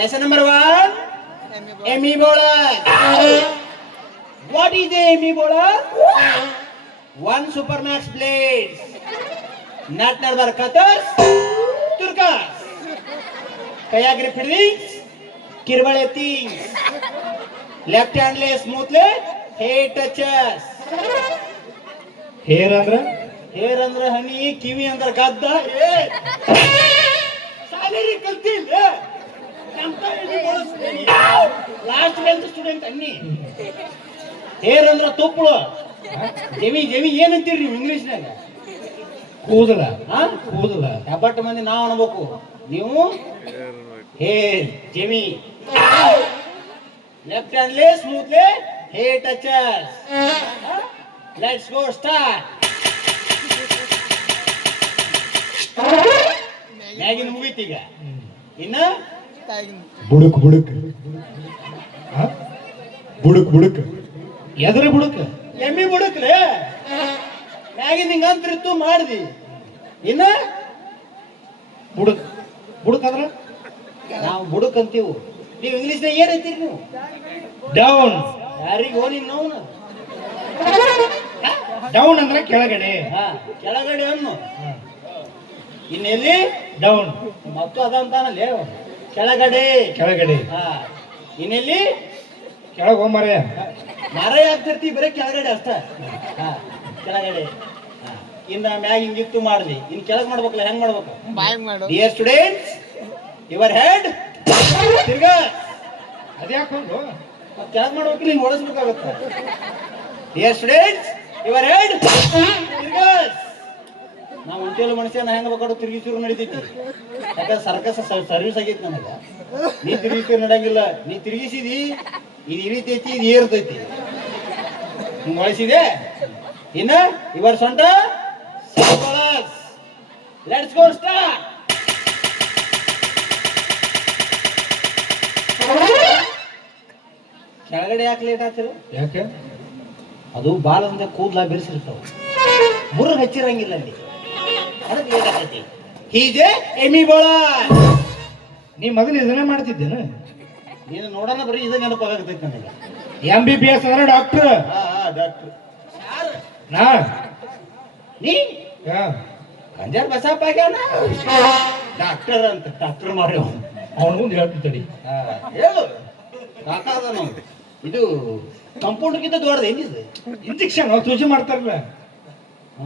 Lesson number 1. Amoebola. What is the amoebola? One supermax blades. Nut number cutters. Turkas. Kaya grip things. Kirbale things. Left handle smoothly. Hair touches. Hair ಅಂದ್ರ hair ಅಂದ್ರೆ ಹನಿ, ಕಿವಿ ಅಂದ್ರೆ ಗದ್ದ. ಶಾಲೆಗೆ ಕಲ್ತಿಲ್ಲ last bench student ಅನ್ನಿ. Hair ಅಂದ್ರ ತುಪ್ಪಳು. ಜವಿ ಜವಿ ಏನಂತೀರಿ ನೀವು ಇಂಗ್ಲಿಷ್ನಾಗ? ಕೂದಲ. ಕೂದಲ. ಹೆಬ್ಬಟ್ಟು ಮಂದಿ ನಾವು ಅನ್ಬೇಕು, ನೀವು ಹೇರ್ ಜವಿ. ಲೆಫ್ಟ್ ಹ್ಯಾಂಡ್ಲಿ smoothly hair touches. Let's go start. ಮ್ಯಾಗಿನ ಮುಗೀತೀಗ. ಇನ್ನ ಬುಡುಕ್ ಬುಡುಕ್ ಬುಡುಕ್ ಬುಡುಕ್. ಎದ್ರ ಬುಡುಕ್? ಎಮ್ಮಿ ಬುಡುಕ್ಲೆ. ಮ್ಯಾಗಿನ ಹಿಂಗ ಅಂತಿರ್ತು ಮಾಡ್ದಿ. ಇನ್ನ ಬುಡುಕ್ ಬುಡುಕ್ ಅಂದ್ರ ನಾವು ಬುಡುಕ್ ಅಂತೀವು. ನೀವು ಇಂಗ್ಲಿಷ್ನಾಗ ಏನ್ ಅಂತೀರಿ ನೀವು? ಡೌನ್. ಯಾರಿಗೆ ಹೋಗಿ ನೋವು? ಡೌನ್ ಅಂದ್ರೆ ಕೆಳಗಡೆ. ಕೆಳಗಡೆ ಅನ್ನು. ಇನ್ನೆಲ್ಲಿ ಡೌನ್ ಮತ್ತು ಅದಂತಾನಲ್ಲಿ ಕೆಳಗಡೆ. ಕೆಳಗಡೆ. ಇನ್ನೆಲ್ಲಿ ಕೆಳಗ ಹೋಮರೆ ಮರ ಆಗ್ತಿರ್ತಿ, ಬರೀ ಕೆಳಗಡೆ ಅಷ್ಟ. ಕೆಳಗಡೆ. ಇನ್ನ ಮ್ಯಾಗ ಹಿಂಗಿತ್ತು ಮಾಡ್ಲಿ. ಇನ್ ಕೆಳಗ್ ಮಾಡ್ಬೇಕಲ್ಲ, ಹೆಂಗ್ ಮಾಡ್ಬೇಕು? ಡಿಯರ್ ಸ್ಟೂಡೆಂಟ್ಸ್, ಯುವರ್ ಹೆಡ್ ತಿರ್ಗ ಅದ್ಯಾಕೊಂಡು ಕೆಳಗ್ ಮಾಡ್ಬೇಕಿಲ್ಲ, ಹಿಂಗ್ ಓಡಿಸ್ಬೇಕಾಗತ್ತ. ಡಿಯರ್ ಸ್ಟೂಡೆಂಟ್ಸ್, ಯುವರ್ ಹೆಡ್ ತಿರ್ಗಸ್. ನಾವು ಒಂಟೇಲು ಮನುಷ್ಯನ ಹೆಂಗ್ ಬೇಕಾದ್ರೂ ತಿರುಗಿಸಿರು ನಡೀತೈತಿ. ಯಾಕಂದ್ರೆ ಸರ್ಕಸ್ ಸರ್ವಿಸ್ ಆಗೈತಿ ನನಗ. ನೀ ತಿರುಗಿಸಿರು ನಡಂಗಿಲ್ಲ. ನೀ ತಿರುಗಿಸಿದಿ, ಇದು ಇಳಿತೈತಿ, ಇದು ಏರ್ತೈತಿ. ಹಿಂಗ್ ಒಳಿಸಿದೆ. ಇನ್ನ ಇವರ್ ಸೊಂಟ ಲೆಟ್ಸ್ ಗೋ ಸ್ಟಾರ್ಟ್. ಕೆಳಗಡೆ ಯಾಕೆ ಲೇಟ್ ಆಗ್ತಿರು? ಯಾಕೆ? ಅದು ಬಾಲ್ ಅಂದ್ರೆ ಕೂದ್ಲ ಬಿರ್ಸಿರ್ತಾವ, ಮುರ್ಗ್ ಹಚ್ಚಿರಂಗಿಲ್ಲ ಅಲ್ಲಿ, ಅದಕ್ಕೆ ಲೇಟ್ ಆಗೈತಿ. ಹೀಗೆ ಎಮಿಬೋಲಾ. ನೀ ಮೊದಲು ಇದನ್ನೇ ಮಾಡ್ತಿದ್ದೇನ? ನೀನು ನೋಡೋಣ, ಬರೀ ಇದ ನೆನಪಾಗತೈತಿ ನನಗೆ. MBBS ಅಂದ್ರೆ ಡಾಕ್ಟರ್. ಡಾಕ್ಟರ್ ನಾ ನೀ ಕಂಜಾರ್ ಬಸಪ್ಪ ಆಗ್ಯಾನ ಡಾಕ್ಟರ್ ಅಂತ. ಡಾಕ್ಟರ್ ಮಾರಿ ಅವನ ಮುಂದೆ ಹೇಳ್ತಿದ್ದಡಿ. ಹೇಳು ಕಾಕಾದ ನಾವು. ಇದು ಕಂಪೌಂಡ್ಗಿಂತ ದೊಡ್ಡದು ಏನಿದೆ? ಇಂಜೆಕ್ಷನ್ ಸೂಜಿ ಮಾಡ್ತಾರಲ್ಲ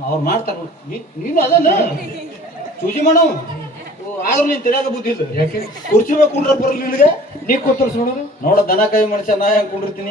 ಅವ್ರು ಮಾಡ್ತಾರ. ನೀನು ಅದನ್ನ ಸೂಜಿ ಮಾಡೋ ಆದ್ರೂ ನೀನ್ ತಿರ್ಯಾಗ ಬುದ್ಧಿ ಇಲ್ಲ. ಯಾಕೆ? ಕುರ್ಚಿ ಮೇಲೆ ಕುಂಡ್ರ ಬರಲ್ಲ ನಿನಗೆ. ನೀ ಕೂತರ್ಸ್ ನೋಡೋದು. ನೋಡ ದನ ಕೈ ಮನುಷ್ಯ, ನಾ ಹೆಂಗ್ ಕುಂಡಿರ್ತೀನಿ?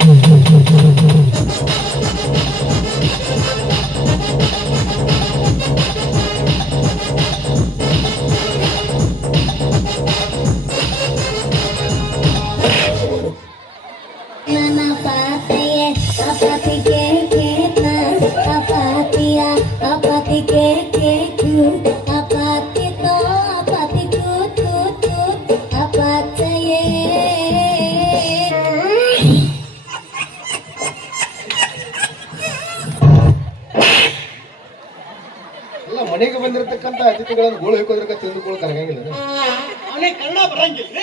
ಮನೆಗೆ ಬಂದಿರತಕ್ಕಂತ ಅತಿಥಿಗಳನ್ನು ಗೋಳು ಹಾಕೋದ್ರಕ ತಿಂದುಕೊಳ್ಳೋಕೆ ಆಗಂಗಿಲ್ಲ. ಅವನಿಗೆ ಕನ್ನಡ ಬರಂಗಿಲ್ಲ.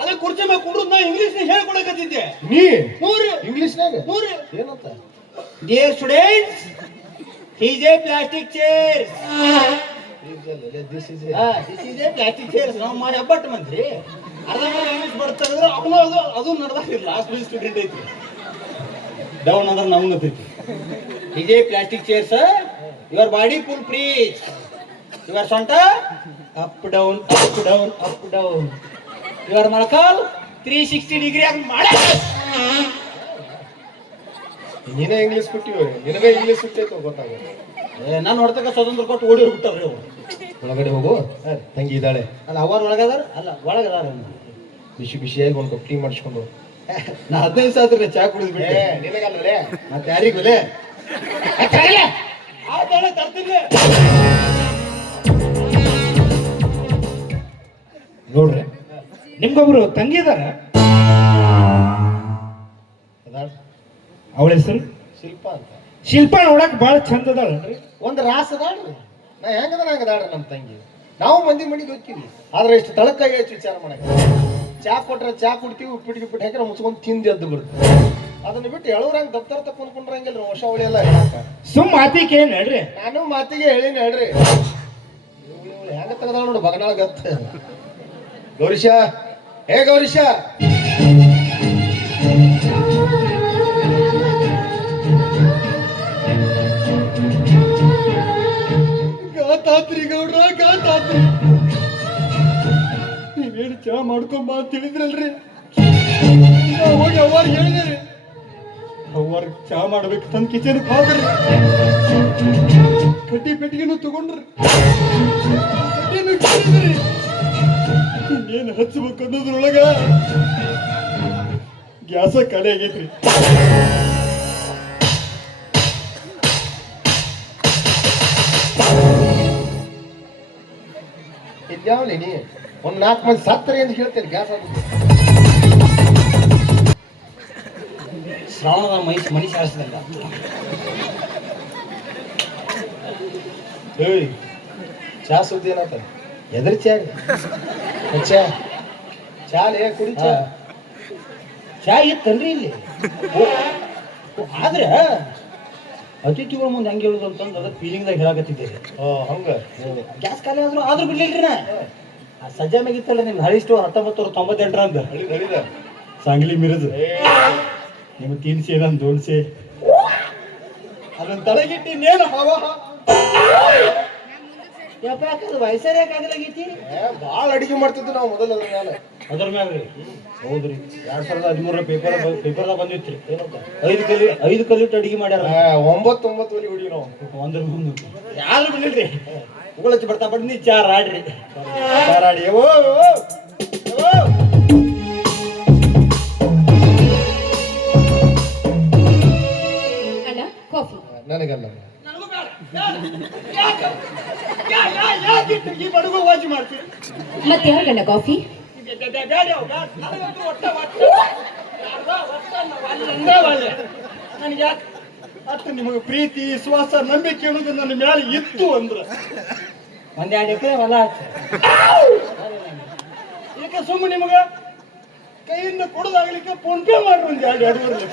ಅದೇ ಕುರ್ಚಿ ಮೇಲೆ ಕುಂಡ್ರದ್ ನಾ ಇಂಗ್ಲಿಷ್ ಹೇಳ್ಕೊಳಕತ್ತಿದ್ದೆ. ನೀ ಇಂಗ್ಲಿಷ್ನಾಗ ಏನಂತ? Dear students, he's a plastic chair. This is a plastic chairs. ನಾವು ಮಾಡಿ ಹಬ್ಬಟ್ಟು ಮಂತ್ರಿ ಅರ್ಧ ಇಂಗ್ಲಿಷ್ ಬರ್ತಾರೆ. ಅವನು ಅದು ನಡೆದಾಗಿಲ್ಲ. ಲಾಸ್ಟ್ ಸ್ಟೂಡೆಂಟ್ ಐತಿ. ಡೌನ್ ಅಂದ್ರೆ ನಮ್ಗೆ ಗೊತ್ತೈತಿ. He's a plastic chairs. Your body full freeze. Your ಸೊಂಟ up down up down up down. Your ಮೊಳಕಾಲ್ 360 ಡಿಗ್ರಿ ಆಗಿ ಮಾಡ. ನೀನೇ ಇಂಗ್ಲಿಷ್ ಕೊಟ್ಟಿವಿ, ನಿನಗೆ ಇಂಗ್ಲಿಷ್ ಸಿಗ್ತೈತೆ ಗೊತ್ತಾಗ. ನಾನು ಹೊಡ್ತಕ್ಕ ಸ್ವತಂತ್ರ ಕೊಟ್ಟು ಓಡಿ ಹೋಗ್ಬಿಟ್ಟವ್ರಿ ಅವ್ರು. ಒಳಗಡೆ ಹೋಗು, ತಂಗಿ ಇದ್ದಾಳೆ. ಅಲ್ಲ ಅವರು ಒಳಗದಾರ? ಅಲ್ಲ ಒಳಗದಾರ. ಬಿಸಿ ಬಿಸಿಯಾಗಿ ಒಂದು ಕಪ್ ಟೀ ಮಾಡಿಸ್ಕೊಂಡು. ನಾ 15 ಸಾವಿರ ಚಾ ಕುಡಿದ್ಬಿಟ್ಟೆ. ನಿನಗಲ್ಲೇ ಮತ್ತೆ ಯಾರಿಗೊಲೆ ತರ್ತೀನಿ. ನೋಡ್ರಿ, ನಿಮ್ಗೊಬ್ರು ತಂಗಿ ಇದಾರ. ಅವಳ ಹೆಸರು ಶಿಲ್ಪ ಅಂತ. ಶಿಲ್ಪ ನೋಡಕ್ ಬಾಳ ಚಂದ ಅದಾಳ್ರಿ. ಒಂದು ರಾಸ ಅದಾಳ್ರಿ. ನಾ ಹೆಂಗದ ನಂಗೆ ಅದಾಳ್ರಿ ನಮ್ಮ ತಂಗಿ. ನಾವು ಮಂದಿ ಮನೆಗೆ ಹೋಗ್ತೀವಿ, ಆದ್ರೆ ಇಷ್ಟು ತಳಕಾಯಿ ಹೆಚ್ಚು ವಿಚಾರ ಮಾಡಕ್ಕೆ ಚಾ ಕೊಟ್ರೆ ಚಾ ಕುಡ್ತೀವಿ, ಉಪ್ಪಿಟ್ಟು ಹಾಕಿದ್ರೆ ಮುಚ್ಕೊಂಡು ತಿಂದು ಎದ್ದು ಬಿಡ್ತೀವಿ. ಅದನ್ನ ಬಿಟ್ಟು ಎಳವ್ರಂಗ ದಪ್ತರ ತಕೊಂಡ್ಕೊಂಡ್ರಂಗಿಲ್ಲ ವಂಶಾವಳಿ ಎಲ್ಲ ಹೇಳಕ್ಕ. ಸುಮ್ ಮಾತಿಗೆ ನಡ್ರಿ. ನಾನು ಮಾತಿಗೆ ಹೇಳಿನಿ ಹೇಳ್ರಿ. ಹೆಂಗ ತೆಗದಾಳ ನೋಡು ಬಗನಾಳ ಗತ್ತ. ಗೌರೀಶ, ಹೇ ಗೌರೀಶ, ಗಾತಾತ್ರಿ ಗೌಡ್ರ ಗಾತಾತ್ರಿ. ನೀವೇನು ಚಾ ಮಾಡ್ಕೊಂಬ ಅಂತ ಹೇಳಿದ್ರಲ್ರಿ, ಹೋಗಿ ಅವ್ವಾರ ಹೇಳಿದ್ರಿ. ಅವ್ವಾರ ಚಾ ಮಾಡ್ಬೇಕು ತನ್ನ ಕಿಚನ್ ಹೋಗ್ರಿ. ಕಡ್ಡಿ ಪೆಟ್ಟಿಗೆನು ತಗೊಂಡ್ರಿ, ಕಡ್ಡಿನೂ ಕೇಳಿದ್ರಿ. ಇನ್ನೇನು ಹಚ್ಬೇಕು ಅನ್ನೋದ್ರೊಳಗ ಗ್ಯಾಸ ಖಾಲಿ ಆಗೈತ್ರಿ. ಇದ್ಯಾವಲಿ ನೀ ಒಂದ್ 4 ಮಂದಿ ಸತ್ತರಿ ಅಂತ ಹೇಳ್ತೇನೆ. ಗ್ಯಾಸ್ ಆಗುತ್ತೆ ಶ್ರಾವಣದ ಮನಿ ಶಾಸ್ತ್ರದಿಂದ. ಏಯ್, ಚಾ ಸುದ್ದಿ ಏನತ್ತ? ಎದ್ರ ಚಾ? ಚಾ ಚಾಲೇ ಕುಡಿ. ಚಾ ಚಾ ಇತ್ತನ್ರಿ ಇಲ್ಲಿ. ಆದ್ರೆ ಅತಿಥಿಗಳ ಮುಂದೆ ಹೆಂಗೆ ಹೇಳುದು ಅಂತಂದು ಅದ್ರ ಫೀಲಿಂಗ್ದಾಗ ಹೇಳಕತ್ತಿದ್ದೀರಿ. ಹಂಗ ಗ್ಯಾಸ್ ಖಾಲಿ ಆದ್ರೂ ಬಿಡ್ಲಿಲ್ರಿ ನಾ. ಆ ಸಜ್ಜಾ ಮ್ಯಾಗಿತ್ತಲ್ಲ ನಿಮ್ದು ಹಳಿ ಸ್ಟೋರ್ 1998 ಹೇಳಿದ ಸಾಂಗ್ಲಿ ಮಿರಜ್ ನಿಮ್ಮ ತೀನ್ಸೆ ನನ್ ದೋಣ್ಸೆ ಅದನ್ನ ತಡಗಿಟ್ಟು ಇನ್ನೇನು ಯಾಕಂದ್ರೆ ವಯಸ್ಸೇ ಯಾಕಾಗಲಾಗೈತಿ. ಭಾಳ ಅಡಿಗೆ ಮಾಡ್ತಿದ್ವಿ ನಾವು ಮೊದಲು. ಅದ್ರ ಮೇಲೆ ಅದ್ರ ಮ್ಯಾಗ ರೀ. ಹೌದ್ರಿ, 2013 ಪೇಪರ್ದಾಗ ಬಂದಿತ್ರಿ. 5 ಕಲ್ಲಿಟ್ಟು ಅಡಿಗೆ ಮಾಡ್ಯಾರ. 9 ಒಲಿ ಹೊಡಿ ನಾವು ಒಂದ್ರ ಮುಂದೆ ಯಾರು ಬಿಡ್ಲಿಲ್ರಿ. ಉಗುಳಚ್ಚಿ ಬರ್ತಾ ಬಡ್ನಿ ಚಾರ್ ಆಡ್ರಿ. ಚಾರ್ ಆಡಿ ಓ ಕಾಫಿ ನನಗಲ್ಲ. ಈ ಬಡಗು ವಾಚ್ ಮಾಡ್ತೀರಿ. ಮತ್ತೆ ಯಾರಿಗಣ್ಣ ಕಾಫಿ? ನನಗೆ ಅಷ್ಟು ನಿಮಗೆ ಪ್ರೀತಿ ವಿಶ್ವಾಸ ನಂಬಿಕೆ ಅನ್ನೋದು ನನ್ನ ಮೇಲೆ ಇತ್ತು ಅಂದ್ರ 1-2 ಎಕರೆ ಹೊಲ ಈಗ ಸುಮ್ಮನೆ ನಿಮಗ ಕೈಯಿಂದ ಕೊಡೋದಾಗ್ಲಿಕ್ಕೆ ಫೋನ್ ಪೇ ಮಾಡ್ರಿ 1-2 ಲಕ್ಷ.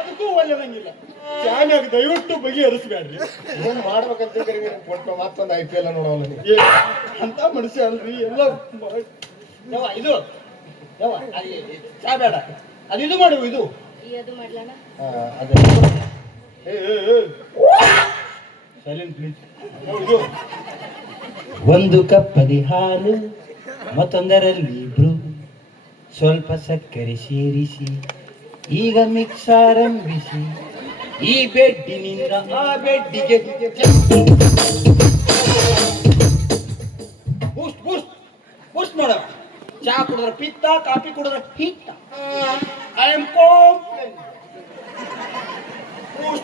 ಅದಕ್ಕೂ ಒಳ್ಳೆದಂಗಿಲ್ಲ. ಚಾನ್ಯಾಗ ದಯವಿಟ್ಟು ಬಗೆಹರಿಸ್ಬೇಡ್ರಿ. ಏನ್ ಮಾಡ್ಬೇಕಂತ ಮತ್ತೊಂದು IPL ನೋಡೋಲ್ಲ ಅಂತ ಮನುಷ್ಯ ಅಲ್ರಿ ಎಲ್ಲ. ಇದು ಚಾ ಬೇಡ, ಅದು ಇದು ಮಾಡುವ. ಇದು ಸೈಲೆಂಟ್ ಪ್ಲೀಸ್. ಒಂದು ಕಪ್ಪದಿ ಹಾಲು ಮತ್ತೊಂದರಲ್ಲಿ ಇಬ್ರು ಸ್ವಲ್ಪ ಸಕ್ಕರೆ ಸೇರಿಸಿ ಈಗ ಮಿಕ್ಸ್ ಆರಂಭಿಸಿ ಈ ಬೆಡ್ಡಿನಿಂದ ಆ ಬೆಡ್ಡಿಗೆ ಬೂಸ್ಟ್ ಬೂಸ್ಟ್ ಬೂಸ್ಟ್ ಮಾಡ. ಚಾ ಕುಡಿದ್ರೆ ಪಿತ್ತ, ಕಾಫಿ ಕುಡಿದ್ರೆ ಹಿತ್ತ. I am compliant.